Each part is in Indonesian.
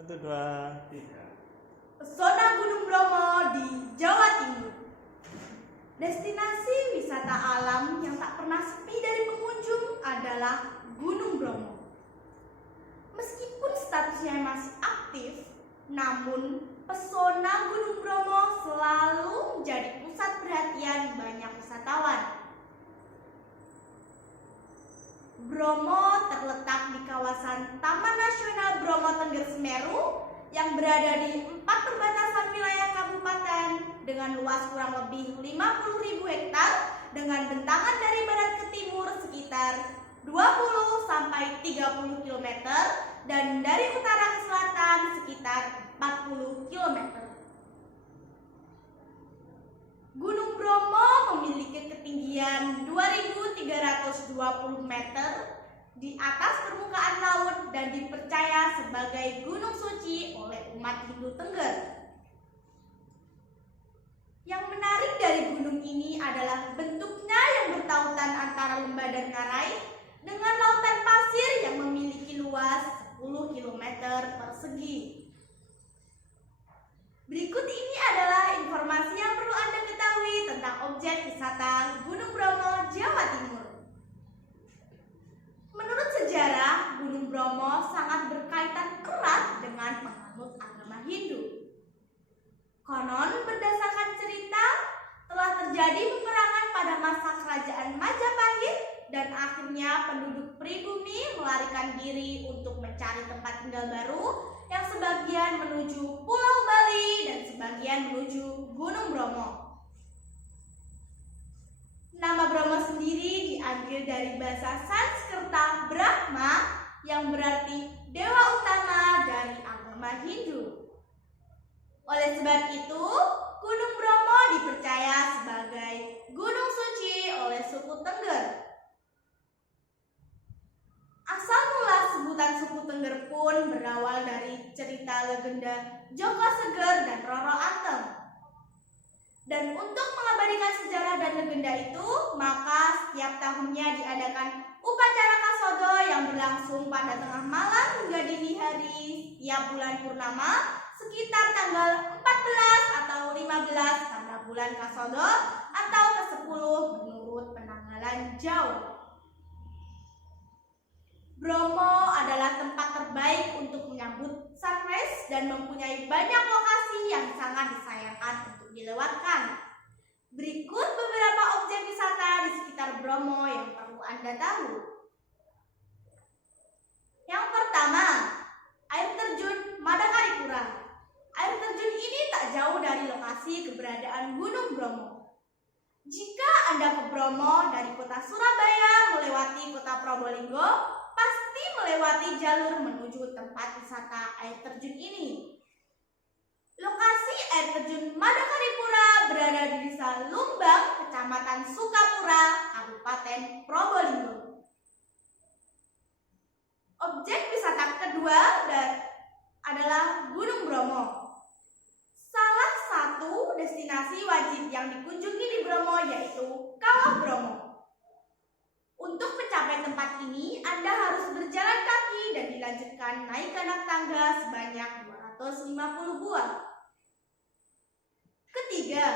Satu, dua, tiga. Pesona Gunung Bromo di Jawa Timur. Destinasi wisata alam yang tak pernah sepi dari pengunjung adalah Gunung Bromo. Meskipun statusnya masih aktif, namun pesona Gunung Bromo selalu menjadi pusat perhatian banyak wisatawan. Bromo terletak di kawasan Taman Nasional Bromo Tengger Semeru yang berada di 4 perbatasan wilayah kabupaten dengan luas kurang lebih 50.000 hektar dengan bentangan dari barat ke timur sekitar 20 sampai 30 km dan dari utara ke selatan sekitar 40 km. Gunung Bromo memiliki ketinggian 2.320 meter di atas permukaan laut dan dipercaya sebagai gunung suci oleh umat Hindu Tengger. Yang menarik dari gunung ini adalah bentuknya yang bertautan antara lembah dan ngarai dengan lautan pasir yang memiliki luas 10 km persegi. Berikut ini adalah informasi yang perlu Anda ketahui tentang objek wisata Gunung Bromo, Jawa Timur. Menurut sejarah, Gunung Bromo sangat berkaitan erat dengan penganut agama Hindu. Konon berdasarkan cerita, telah terjadi peperangan pada masa kerajaan Majapahit dan akhirnya penduduk pribumi melarikan diri untuk mencari tempat tinggal baru yang sebagian menuju Pulau Bali dan sebagian menuju Gunung Bromo. Nama Bromo sendiri diambil dari bahasa Sanskerta Brahma yang berarti dewa utama dari agama Hindu. Oleh sebab itu, Gunung Bromo dipercaya sebagai gunung suci oleh suku Tengger. Asal mula sebutan suku Tengger pun berawal dari cerita legenda Joko Seger dan Roro Anteng. Dan untuk mengabadikan sejarah dan legenda itu, maka setiap tahunnya diadakan upacara kasodo yang berlangsung pada tengah malam hingga dini hari setiap bulan purnama sekitar tanggal 14 atau 15 pada bulan kasodo atau ke-10 menurut penanggalan Jawa. Bromo adalah tempat terbaik untuk menyambut sunrise dan mempunyai banyak lokasi yang sangat disayangkan untuk dilewatkan. Berikut beberapa objek wisata di sekitar Bromo yang perlu Anda tahu. Yang pertama, air terjun Madakaripura. Air terjun ini tak jauh dari lokasi keberadaan Gunung Bromo. Jika Anda ke Bromo dari kota Surabaya melewati kota Probolinggo, pasti melewati jalur menuju tempat wisata air terjun ini. Lokasi air terjun Madakaripura berada di Desa Lumbang, Kecamatan Sukapura, Kabupaten Probolinggo. Objek wisata kedua adalah Gunung Bromo. Salah satu destinasi wajib yang dikunjungi di Bromo yaitu Kawah Bromo. Untuk mencapai tempat ini, Anda harus berjalan kaki dan dilanjutkan naik anak tangga sebanyak 250 buah. Ketiga,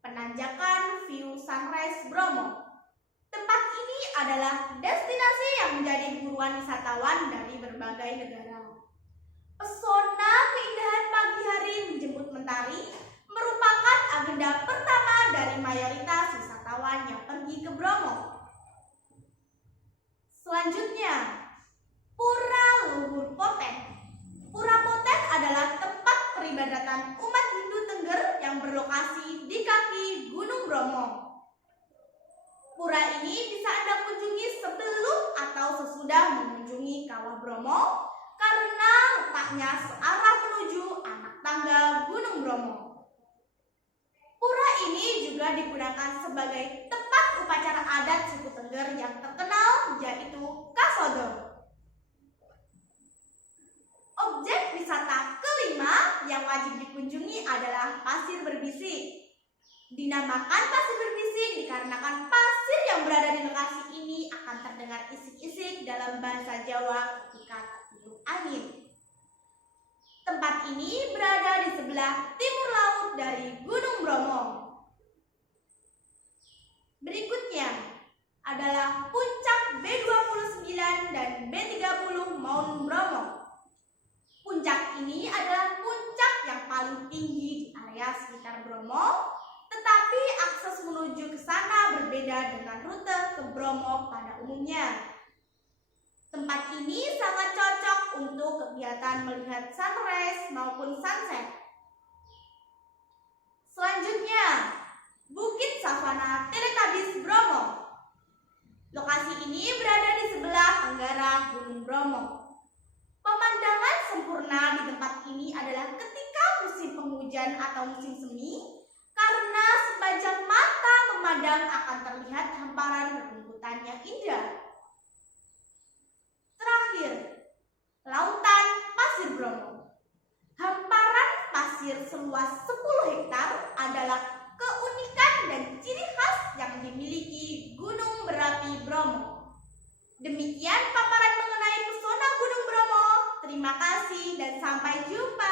penanjakan view sunrise Bromo. Tempat ini adalah destinasi yang menjadi buruan wisatawan dari berbagai negara. Pesona keindahan pagi hari menjemput mentari merupakan agenda pertama dari mayoritas wisatawan yang pergi ke Bromo. Selanjutnya, Pura Luhur Poten. Pura Poten adalah tempat peribadatan umat Hindu Tengger yang berlokasi di kaki Gunung Bromo. Pura ini bisa Anda kunjungi sebelum atau sesudah mengunjungi Kawah Bromo karena letaknya searah menuju anak tangga Gunung Bromo. Pura ini juga digunakan sebagai tempat upacara adat suku Tengger yang terkenal yaitu kasodo. Objek wisata kelima yang wajib dikunjungi adalah Pasir Berbisik. Dinamakan Pasir Berbisik dikarenakan pasir yang berada di lokasi ini akan terdengar isik-isik dalam bahasa Jawa ketika tertiup angin. Tempat ini berada di sebelah timur laut dari Gunung Bromo. Berikutnya adalah puncak B29 dan B30 Mount Bromo. Puncak ini adalah puncak yang paling tinggi di area sekitar Bromo, tetapi akses menuju ke sana berbeda dengan rute ke Bromo pada umumnya. Tempat ini sangat cocok untuk kegiatan melihat sunrise maupun sunset. Selanjutnya, Bukit Savana Teletabis Bromo. Lokasi ini berada di sebelah tenggara Gunung Bromo. Pemandangan sempurna di tempat ini adalah ketika musim penghujan atau musim semi, karena sepanjang mata memandang akan terlihat hamparan rerumputan yang indah. Terakhir, Lautan Pasir Bromo. Hamparan pasir seluas 10 hektar adalah keunikan dan ciri khas yang dimiliki Gunung Berapi Bromo. Demikian paparan mengenai pesona Gunung Bromo. Terima kasih dan sampai jumpa.